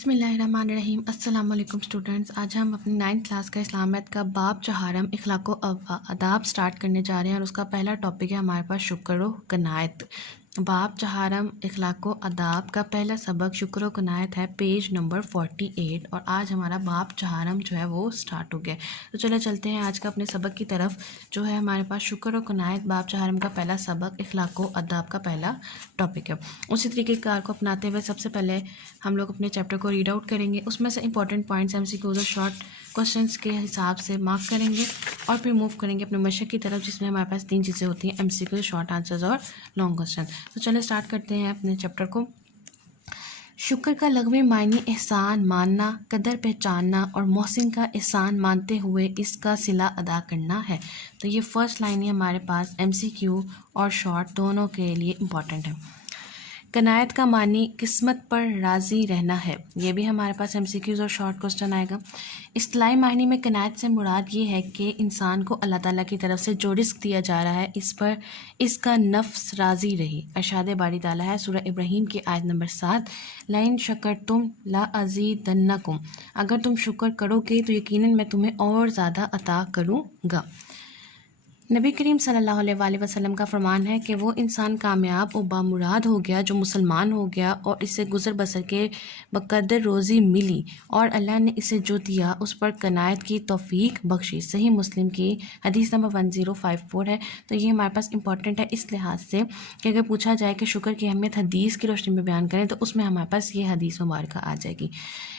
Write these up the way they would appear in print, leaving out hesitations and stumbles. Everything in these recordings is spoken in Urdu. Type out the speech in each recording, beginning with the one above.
بسم اللہ الرحمن الرحیم۔ السلام علیکم اسٹوڈنٹس، آج ہم اپنی 9th کلاس کا اسلامیت کا باب چہارم اخلاق و آداب سٹارٹ کرنے جا رہے ہیں، اور اس کا پہلا ٹاپک ہے ہمارے پاس شکر و کنایت۔ باب چہارم اخلاق و آداب کا پہلا سبق شکر و کنایت ہے، پیج نمبر 48، اور آج ہمارا باب چہارم جو ہے وہ سٹارٹ ہو گیا۔ تو چلے چلتے ہیں آج کا اپنے سبق کی طرف، جو ہے ہمارے پاس شکر و کنایت باب چہارم کا پہلا سبق اخلاق و آداب کا پہلا ٹاپک ہے۔ اسی طریقہ کار کو اپناتے ہوئے سب سے پہلے ہم لوگ اپنے چیپٹر کو ریڈ آؤٹ کریں گے، اس میں سے امپورٹنٹ پوائنٹس MCQs اور شارٹ کوشچنس کے حساب سے مارک کریں گے، اور پھر موو کریں گے اپنے مشق کی طرف، جس میں ہمارے پاس 3 چیزیں ہوتی ہیں: MCQ، شارٹ آنسرز اور لانگ کوشچن۔ تو چلیں اسٹارٹ کرتے ہیں اپنے چیپٹر کو۔ شکر کا لغوی معنی احسان ماننا، قدر پہچاننا، اور محسن کا احسان مانتے ہوئے اس کا صلہ ادا کرنا ہے۔ تو یہ فرسٹ لائن ہی ہمارے پاس MCQ اور شارٹ دونوں کے لیے امپورٹنٹ ہے۔ کنایت کا معنی قسمت پر راضی رہنا ہے، یہ بھی ہمارے پاس MCQs اور شارٹ کوسچن آئے گا۔ اصطلاحی معنی میں کنایت سے مراد یہ ہے کہ انسان کو اللہ تعالیٰ کی طرف سے جو رزق دیا جا رہا ہے اس پر اس کا نفس راضی رہے۔ ارشاد باری تعالیٰ ہے سورہ ابراہیم کی آیت نمبر 7، لَإِن شَكَرْتُمْ لَأَزِيدَنَّكُمْ، اگر تم شکر کرو گے تو یقیناً میں تمہیں اور زیادہ عطا کروں گا۔ نبی کریم صلی اللہ علیہ وآلہ وسلم کا فرمان ہے کہ وہ انسان کامیاب و بامراد ہو گیا جو مسلمان ہو گیا اور اسے گزر بسر کے بقدر روزی ملی، اور اللہ نے اسے جو دیا اس پر قناعت کی توفیق بخشی۔ صحیح مسلم کی حدیث نمبر 1054 ہے۔ تو یہ ہمارے پاس امپورٹنٹ ہے اس لحاظ سے کہ اگر پوچھا جائے کہ شکر کی اہمیت حدیث کی روشنی میں بیان کریں تو اس میں ہمارے پاس یہ حدیث مبارکہ آ جائے گی۔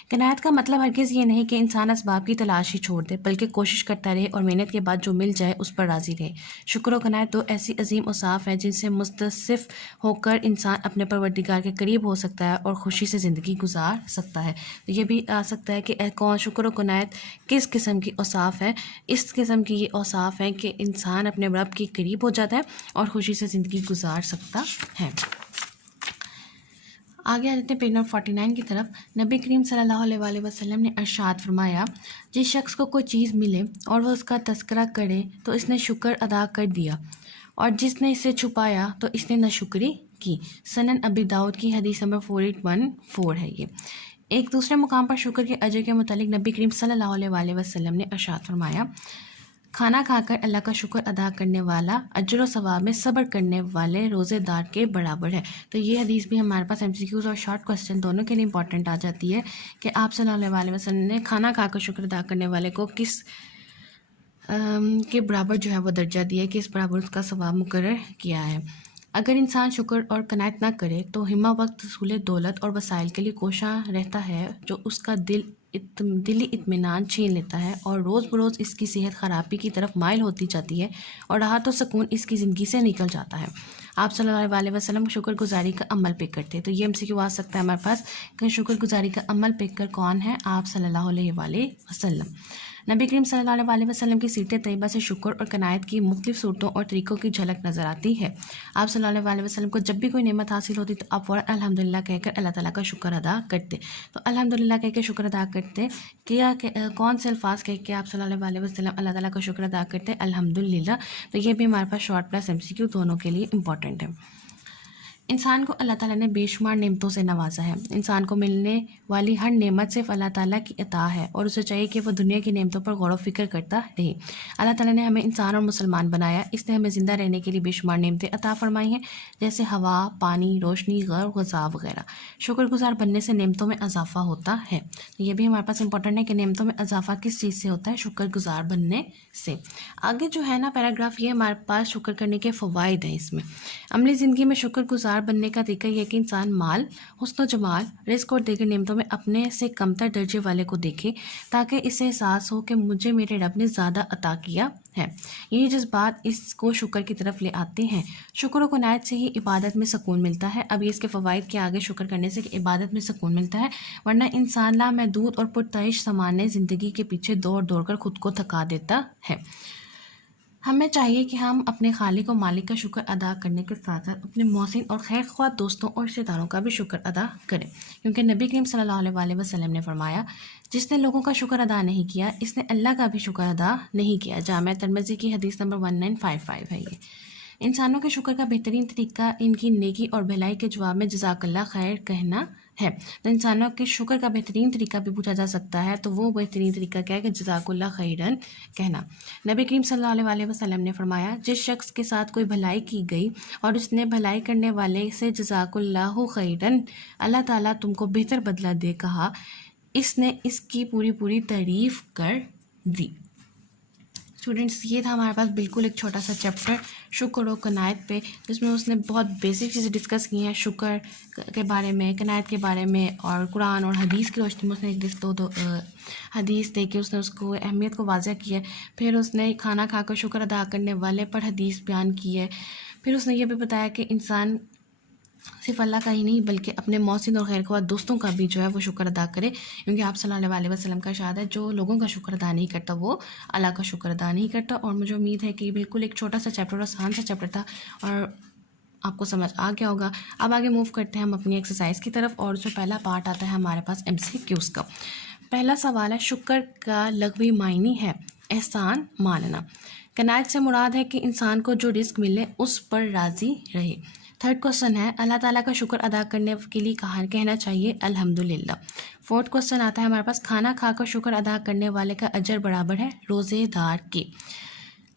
قناعت کا مطلب ہرگز یہ نہیں کہ انسان اسباب کی تلاش ہی چھوڑ دے، بلکہ کوشش کرتا رہے اور محنت کے بعد جو مل جائے اس پر راضی رہے۔ شکر و قناعت دو ایسی عظیم اوصاف ہیں جن سے متصف ہو کر انسان اپنے پروردگار کے قریب ہو سکتا ہے اور خوشی سے زندگی گزار سکتا ہے۔ تو یہ بھی آ سکتا ہے کہ کون شکر و قناعت کس قسم کی اوصاف ہے؟ اس قسم کی یہ اوصاف ہیں کہ انسان اپنے رب کے قریب ہو جاتا ہے اور خوشی سے زندگی گزار سکتا ہے۔ آگے آ جاتے ہیں پیج نمبر 49 کی طرف۔ نبی کریم صلی اللہ علیہ وآلہ وسلم نے ارشاد فرمایا، جس شخص کو کوئی چیز ملے اور وہ اس کا تذکرہ کرے تو اس نے شکر ادا کر دیا، اور جس نے اسے چھپایا تو اس نے ناشکری کی۔ سنن ابی داؤد کی حدیث نمبر 4814 ہے یہ۔ ایک دوسرے مقام پر شکر کے اجر کے متعلق نبی کریم صلی اللہ علیہ وآلہ وسلم نے ارشاد فرمایا، کھانا کھا کر اللہ کا شکر ادا کرنے والا اجر و ثواب میں صبر کرنے والے روزے دار کے برابر ہے۔ تو یہ حدیث بھی ہمارے پاس MCQs اور شارٹ کوسچن دونوں کے لیے امپورٹنٹ آ جاتی ہے کہ آپ صلی اللہ علیہ وسلم نے کھانا کھا کر شکر ادا کرنے والے کو کس کے برابر جو ہے وہ درجہ دیا ہے، کس برابر اس کا ثواب مقرر کیا ہے۔ اگر انسان شکر اور قناعت نہ کرے تو ہمہ وقت حصول دولت اور وسائل کے لیے کوشاں رہتا ہے، جو اس کا دلی اطمینان چھین لیتا ہے، اور روز بروز اس کی صحت خرابی کی طرف مائل ہوتی جاتی ہے، اور راحت و سکون اس کی زندگی سے نکل جاتا ہے۔ آپ صلی اللہ علیہ وسلم شکر گزاری کا عمل پہ کرتے، تو یہ MCQ آ سکتا ہے ہمارے پاس کہ شکر گزاری کا عمل پہ کر کون ہے؟ آپ صلی اللہ علیہ وآلہ وسلم۔ نبی کریم صلی اللہ علیہ وسلم کی سیرت طیبہ سے شکر اور قناعت کی مختلف صورتوں اور طریقوں کی جھلک نظر آتی ہے۔ آپ صلی اللہ علیہ وسلم کو جب بھی کوئی نعمت حاصل ہوتی تو آپ فوراً الحمدللہ کہہ کر اللہ تعالیٰ کا شکر ادا کرتے۔ تو الحمدللہ کہہ کے شکر ادا کرتے کیا کون سے الفاظ کہہ کے آپ صلی اللہ علیہ وسلم اللہ تعالیٰ کا شکر ادا کرتے؟ الحمدللہ۔ تو یہ بھی ہمارے پاس شارٹ پلس MCQ دونوں کے لیے امپورٹنٹ ہے۔ انسان کو اللہ تعالیٰ نے بے شمار نعمتوں سے نوازا ہے۔ انسان کو ملنے والی ہر نعمت صرف اللہ تعالیٰ کی عطا ہے، اور اسے چاہیے کہ وہ دنیا کی نعمتوں پر غور و فکر کرتا رہے۔ اللہ تعالیٰ نے ہمیں انسان اور مسلمان بنایا، اس نے ہمیں زندہ رہنے کے لیے بے شمار نعمتیں عطا فرمائی ہیں، جیسے ہوا، پانی، روشنی، غذا وغیرہ۔ شکر گزار بننے سے نعمتوں میں اضافہ ہوتا ہے۔ یہ بھی ہمارے پاس امپورٹنٹ ہے کہ نعمتوں میں اضافہ کس چیز سے ہوتا ہے؟ شکر گزار بننے سے۔ آگے جو ہے نا پیراگراف، یہ ہمارے پاس شکر کرنے کے فوائد ہیں۔ اس میں عملی زندگی میں شکر گزار بننے کا طریقہ یہ کہ انسان مال، حسن و جمال، رزق اور دیگر نعمتوں میں اپنے سے کمتر درجے والے کو دیکھے، تاکہ اسے احساس ہو کہ مجھے میرے رب نے زیادہ عطا کیا ہے۔ یہ جذبات اس کو شکر کی طرف لے آتے ہیں۔ شکر و قناعت سے ہی عبادت میں سکون ملتا ہے۔ اب یہ اس کے فوائد کے آگے شکر کرنے سے کہ عبادت میں سکون ملتا ہے، ورنہ انسان لامحدود اور پرتعیش سامان زندگی کے پیچھے دوڑ دوڑ کر خود کو تھکا دیتا ہے۔ ہمیں چاہیے کہ ہم اپنے خالق و مالک کا شکر ادا کرنے کے ساتھ ساتھ اپنے محسن اور خیر خواہ دوستوں اور رشتہ داروں کا بھی شکر ادا کریں، کیونکہ نبی کریم صلی اللہ علیہ وآلہ وسلم نے فرمایا، جس نے لوگوں کا شکر ادا نہیں کیا اس نے اللہ کا بھی شکر ادا نہیں کیا۔ جامع ترمذی کی حدیث نمبر 1955 ہے یہ۔ انسانوں کے شکر کا بہترین طریقہ ان کی نیکی اور بھلائی کے جواب میں جزاک اللہ خیر کہنا ہے. تو انسانوں کے شکر کا بہترین طریقہ بھی پوچھا جا سکتا ہے تو وہ بہترین طریقہ کیا ہے کہ جزاک اللہ خیرن کہنا. نبی کریم صلی اللہ علیہ وسلم نے فرمایا جس شخص کے ساتھ کوئی بھلائی کی گئی اور اس نے بھلائی کرنے والے سے جزاک اللہ خیرن اللہ تعالیٰ تم کو بہتر بدلہ دے کہا, اس نے اس کی پوری تعریف کر دی. اسٹوڈنٹس یہ تھا ہمارے پاس بالکل ایک چھوٹا سا چیپٹر شکر و قناعت پہ, جس میں اس نے بہت بیسک چیزیں ڈسکس کی ہیں شکر کے بارے میں, قناعت کے بارے میں, اور قرآن اور حدیث کی روشنی میں اس نے ایک دو حدیث دے کے اس نے اس کو اہمیت کو واضح کی ہے. پھر اس نے کھانا کھا کر شکر ادا کرنے والے پر حدیث بیان کی ہے. پھر اس نے یہ بھی بتایا کہ انسان صرف اللہ کا ہی نہیں بلکہ اپنے محسن اور خیر خواہ دوستوں کا بھی جو ہے وہ شکر ادا کرے, کیونکہ آپ صلی اللہ علیہ وسلم کا ارشاد ہے جو لوگوں کا شکر ادا نہیں کرتا وہ اللہ کا شکر ادا نہیں کرتا. اور مجھے امید ہے کہ یہ بالکل ایک چھوٹا سا چیپٹر اور آسان سا چیپٹر تھا اور آپ کو سمجھ آ گیا ہوگا. اب آگے موو کرتے ہیں ہم اپنی ایکسرسائز کی طرف, اور جو پہلا پارٹ آتا ہے ہمارے پاس MCQs کا. پہلا سوال ہے شکر کا لغوی معنی ہے احسان ماننا. قناعت سے مراد ہے کہ انسان کو جو رزق ملے اس پر راضی رہے. تھرڈ کوسچن ہے اللہ تعالیٰ کا شکر ادا کرنے کے لیے کہنا چاہیے الحمدللہ. فورتھ کوسچن آتا ہے ہمارے پاس کھانا کھا کر شکر ادا کرنے والے کا اجر برابر ہے روزے دار کے.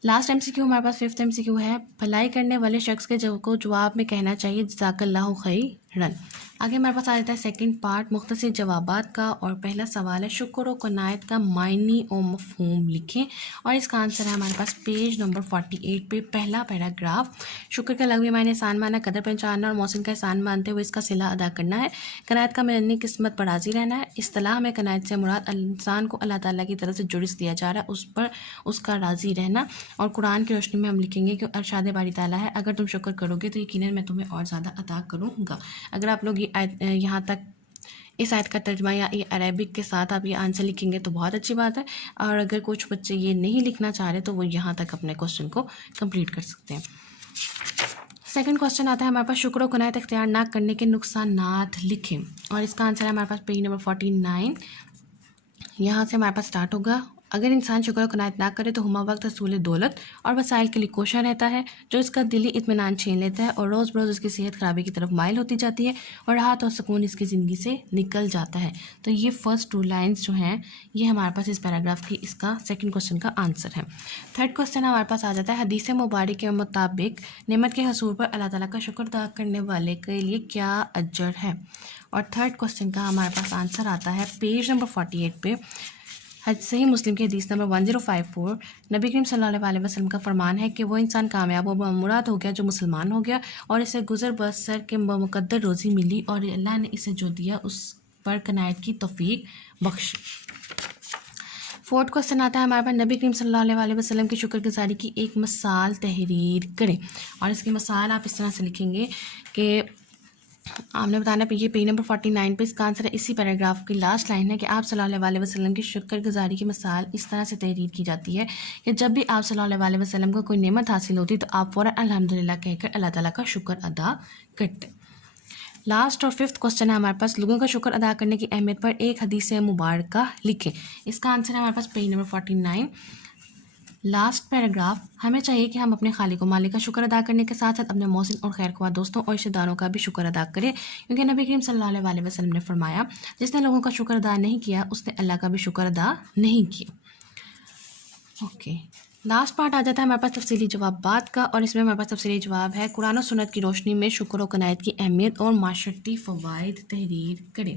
لاسٹ MCQ ہمارے پاس ففتھ MCQ ہے بھلائی کرنے والے شخص کے کو جواب میں کہنا چاہیے جزاک اللہ خیرن. آگے ہمارے پاس آ جاتا ہے سیکنڈ پارٹ مختصر جوابات کا, اور پہلا سوال ہے شکر و قناعت کا معنی و مفہوم لکھیں, اور اس کا آنسر ہے ہمارے پاس پیج نمبر 48 پہ پہلا پیراگراف. شکر کا لغوی معنی احسان ماننا, قدر پہچاننا اور محسن کا احسان مانتے ہوئے اس کا صلہ ادا کرنا ہے. قناعت کا معنی قسمت پر راضی رہنا ہے. اصطلاح میں قناعت سے مراد انسان کو اللہ تعالیٰ کی طرف سے جو رزق دیا جا رہا ہے اس پر اس کا راضی رہنا. اور قرآن کی روشنی میں ہم لکھیں گے کہ ارشاد باری تعالیٰ ہے اگر تم شکر کرو گے تو یقیناً میں تمہیں اور زیادہ عطا کروں گا. اگر آپ لوگ یہاں تک اس آیت کا ترجمہ یا یہ عربک کے ساتھ آپ یہ آنسر لکھیں گے تو بہت اچھی بات ہے, اور اگر کچھ بچے یہ نہیں لکھنا چاہ رہے تو وہ یہاں تک اپنے کوشچن کو کمپلیٹ کر سکتے ہیں. سیکنڈ کوشچن آتا ہے ہمارے پاس شکر و قناعت اختیار نہ کرنے کے نقصانات لکھیں, اور اس کا آنسر ہے ہمارے پاس پیج نمبر 49. یہاں سے ہمارے پاس سٹارٹ ہوگا. اگر انسان شکر و قناعت نہ کرے تو ہمہ وقت حصول دولت اور وسائل کے لیے کوشاں رہتا ہے جو اس کا دلی اطمینان چھین لیتا ہے, اور روز بروز اس کی صحت خرابی کی طرف مائل ہوتی جاتی ہے, اور راحت اور سکون اس کی زندگی سے نکل جاتا ہے. تو یہ فرسٹ 2 لائنز جو ہیں یہ ہمارے پاس اس پیراگراف کی اس کا سیکنڈ کوشچن کا آنسر ہے. تھرڈ کوشچن ہمارے پاس آ جاتا ہے حدیث مبارک کے مطابق نعمت کے حصول پر اللہ تعالیٰ کا شکر ادا کرنے والے کے لیے کیا اجر ہے, اور تھرڈ کوشچن کا ہمارے پاس آنسر آتا ہے پیج نمبر 48 پہ صحیح مسلم کی حدیث نمبر 1054. نبی کریم صلی اللہ علیہ وسلم کا فرمان ہے کہ وہ انسان کامیاب و مراد ہو گیا جو مسلمان ہو گیا اور اسے گزر بسر کے مقدر روزی ملی اور اللہ نے اسے جو دیا اس پر قناعت کی توفیق بخشی. فورتھ کوشچن آتا ہے ہمارے پاس نبی کریم صلی اللہ علیہ وسلم کی شکر گزاری کی ایک مثال تحریر کریں, اور اس کی مثال آپ اس طرح سے لکھیں گے کہ آپ نے بتانا یہ پیج نمبر 49 پہ اس کا آنسر ہے اسی پیراگراف کی لاسٹ لائن ہے کہ آپ صلی اللہ علیہ وسلم کی شکر گزاری کی مثال اس طرح سے تحریر کی جاتی ہے کہ جب بھی آپ صلی اللہ علیہ وسلم کو کوئی نعمت حاصل ہوتی تو آپ فوراً الحمدللہ کہہ کر اللہ تعالیٰ کا شکر ادا کرتے. لاسٹ اور ففتھ کوشچن ہے ہمارے پاس لوگوں کا شکر ادا کرنے کی اہمیت پر ایک حدیث مبارکہ لکھیں. اس کا آنسر ہے ہمارے پاس پیج نمبر 49 لاسٹ پیراگراف. ہمیں چاہیے کہ ہم اپنے خالق و مالک کا شکر ادا کرنے کے ساتھ ساتھ اپنے محسن اور خیر خواہ دوستوں اور رشتہ داروں کا بھی شکر ادا کریں, کیونکہ نبی کریم صلی اللہ علیہ وسلم نے فرمایا جس نے لوگوں کا شکر ادا نہیں کیا اس نے اللہ کا بھی شکر ادا نہیں کیا. اوکے, لاسٹ پارٹ آ جاتا ہے ہمارے پاس تفصیلی جوابات کا, اور اس میں ہمارے پاس تفصیلی جواب ہے قرآن و سنت کی روشنی میں شکر و قناعت کی اہمیت اور معاشرتی فوائد تحریر کریں.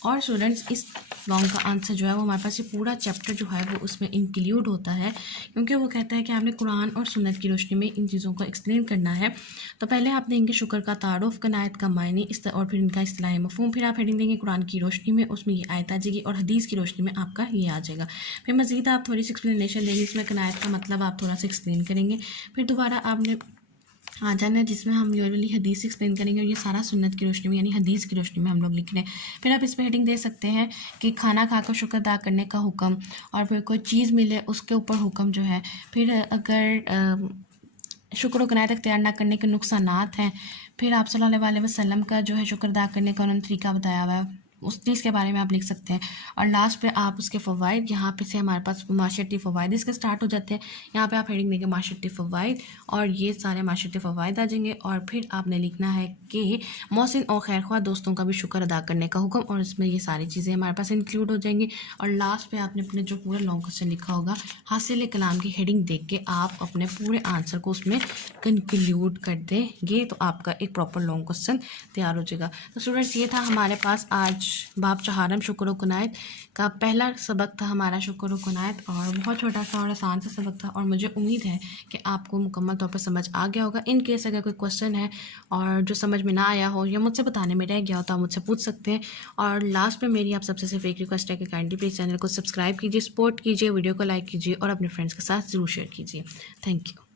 اور اسٹوڈنٹس اس لانگ کا آنسر جو ہے وہ ہمارے پاس یہ پورا چیپٹر جو ہے وہ اس میں انکلیوڈ ہوتا ہے, کیونکہ وہ کہتا ہے کہ آپ نے قرآن اور سنت کی روشنی میں ان چیزوں کو ایکسپلین کرنا ہے. تو پہلے آپ دیں گے شکر کا تعارف, قناعت کا معنی اور پھر ان کا اصطلاحی مفہوم, پھر آپ ہیڈنگ دیں گے قرآن کی روشنی میں, اس میں یہ آیت آ جائے گی, اور حدیث کی روشنی میں آپ کا یہ آ جائے گا. پھر مزید آپ تھوڑی سی ایکسپلینیشن دیں گے, اس میں قناعت کا مطلب آپ تھوڑا سا ایکسپلین کریں گے. پھر دوبارہ آپ نے آ جانا ہے جس میں ہم یوزلی حدیث ایکسپلین کریں گے, اور یہ سارا سنت کی روشنی میں یعنی حدیث کی روشنی میں ہم لوگ لکھ رہے ہیں. پھر آپ اس پہ ہیڈنگ دے سکتے ہیں کہ کھانا کھا کر شکر ادا کرنے کا حکم, اور پھر کوئی چیز ملے اس کے اوپر حکم جو ہے, پھر اگر شکر و قناعت اختیار نہ کرنے کے نقصانات ہیں, پھر آپ صلی اللہ علیہ وسلم کا جو ہے شکر ادا کرنے کا انہوں نے طریقہ بتایا ہوا ہے, اس چیز کے بارے میں آپ لکھ سکتے ہیں. اور لاسٹ پہ آپ اس کے فوائد، یہاں پہ سے ہمارے پاس معاشرتی فوائد اس کے اسٹارٹ ہو جاتے ہیں. یہاں پہ آپ ہیڈنگ دیں گے معاشرتی فوائد، اور یہ سارے معاشرتی فوائد آ جائیں گے. اور پھر آپ نے لکھنا ہے کہ محسن اور خیرخواہ دوستوں کا بھی شکر ادا کرنے کا حکم، اور اس میں یہ ساری چیزیں ہمارے پاس انکلوڈ ہو جائیں گی. اور لاسٹ پہ آپ نے اپنے جو پورا لانگ کوسچن لکھا ہوگا حاصل کلام کی ہیڈنگ دیکھ کے آپ اپنے پورے آنسر کو اس میں کنکلوڈ کر دیں گے، تو آپ کا ایک پراپر لانگ کوسچن تیار ہو جائے گا. تو اسٹوڈنٹس یہ تھا ہمارے پاس آج باب چہارم شکر و کنایت کا پہلا سبق تھا ہمارا شکر و کنایت، اور بہت چھوٹا سا اور آسان سا سبق تھا، اور مجھے امید ہے کہ آپ کو مکمل طور پر سمجھ آ گیا ہوگا. ان کیس اگر کوئی کوسچن ہے اور جو سمجھ میں نہ آیا ہو یا مجھ سے بتانے میں رہ گیا ہو تو آپ مجھ سے پوچھ سکتے ہیں. اور لاسٹ میں میری آپ سب سے صرف ایک ریکویسٹ ہے کہ کائنڈلی پلیز چینل کو سبسکرائب کیجیے، سپورٹ کیجیے، ویڈیو کو لائک کیجیے، اور اپنے فرینڈس کے ساتھ ضرور شیئر کیجیے. Thank you.